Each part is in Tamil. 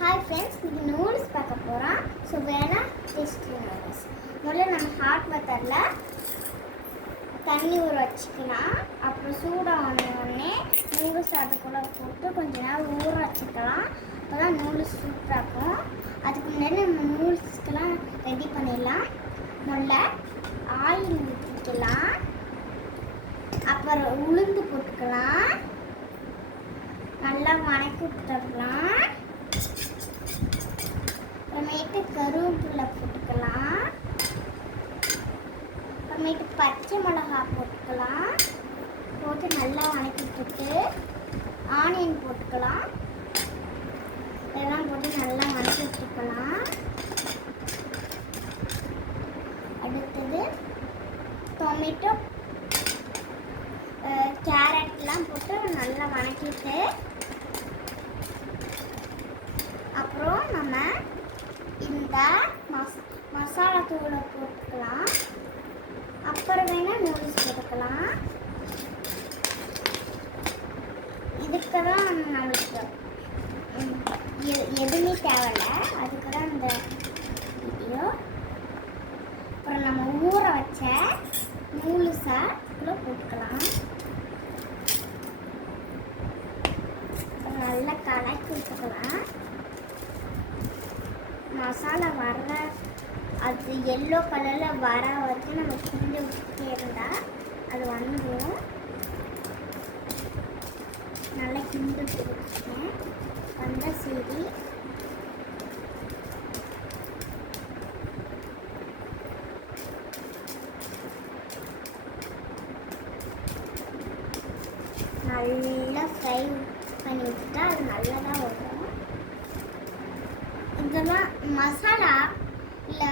ஹாய் ஃப்ரெண்ட்ஸ், இன்னைக்கு நூடுல்ஸ் பார்க்க போகிறோம். ஸோ வேணால் டேஸ்டி நூடுல்ஸ். முதல்ல நம்ம ஹாட் வாட்டரில் தண்ணி ஊற வச்சுக்கலாம். அப்புறம் சூடாக உடனே நூடுல்ஸ் அதுக்குள்ளே போட்டு கொஞ்ச நேரம் ஊற வச்சுக்கலாம். அப்போ தான் நூடுல்ஸ் சூப்பராக இருக்கும். அதுக்கு முன்னாடி நம்ம நூடுல்ஸ்க்கெல்லாம் ரெடி பண்ணிடலாம். முதல்ல ஆயில் ஊற்றிக்கலாம். அப்புறம் உளுந்து போட்டுக்கலாம். நல்லா வணக்கி விட்டுக்கலாம். அப்புறமேட்டு கருவேப்பிலை போட்டுக்கலாம். அப்புறமேட்டு பச்சை மிளகாய் போட்டுக்கலாம். போட்டு நல்லா வணக்கி விட்டுட்டு ஆனியன் போட்டுக்கலாம். இதெல்லாம் போட்டு நல்லா வணக்கி விட்டுக்கலாம். அடுத்தது டொமேட்டோ கேரட்லாம் போட்டு நல்லா வணக்கிட்டு அப்புறம் நம்ம இந்த மசாலா தூளை போட்டுக்கலாம். அப்புறம் வேணால் நூடுல்ஸ் போட்டுக்கலாம். இதுக்கு தான் நம்மளுக்கு எதுவுமே தேவையில்லை. அதுக்கு தான் இந்த வீடியோ. அப்புறம் நம்ம ஊற வச்ச நூடுல்ஸை கூட போட்டுக்கலாம். நல்லா கலக்கி விட்டுக்கலாம். மசாலா வர அது எல்லோ கலரில் வர வரைக்கும் நம்ம கிண்டி விட்டுட்டே இருந்தால் அது வந்துடும். நல்லா கிண்டி விட்டுருக்கேன். வந்தால் சரி. நல்லா ஃப்ரை பண்ணி விட்டுட்டா அது நல்லா தான் வரும். இதெல்லாம் மசாலா இல்லை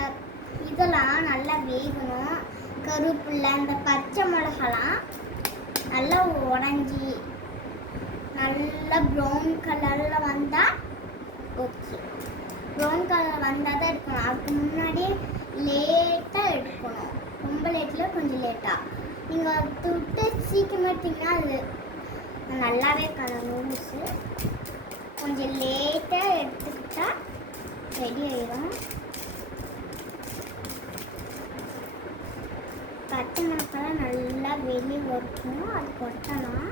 இதெல்லாம் நல்லா வேகணும். கருவேப்பிலை இந்த பச்சை மிளகாலாம் நல்லா உடஞ்சி நல்லா ப்ரௌன் கலரில் வந்தால் ஓகே. ப்ரௌன் கலர் வந்தால் தான் எடுக்கணும். அதுக்கு முன்னாடியே லேட்டாக எடுக்கணும். ரொம்ப லேட்டில் கொஞ்சம் லேட்டாக. நீங்கள் விட்டு சீக்கிரமாக எடுத்தீங்கன்னா அது நல்லாவே இருக்காது. நூடுல்ஸு கொஞ்சம் லேட்டாக எடுத்துக்கிட்டால் ரெடி ஆயிடும். பச்சை மிளகாய் நல்லா வெளியே வரணும். அது கொட்டலாம்.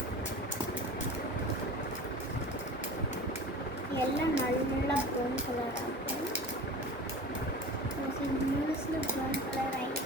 எல்லாம் நல்லா ப்ரௌன் கலர் ஆகும். நூடுல்ஸில் ப்ரௌன் கலர் ஆகிடும்.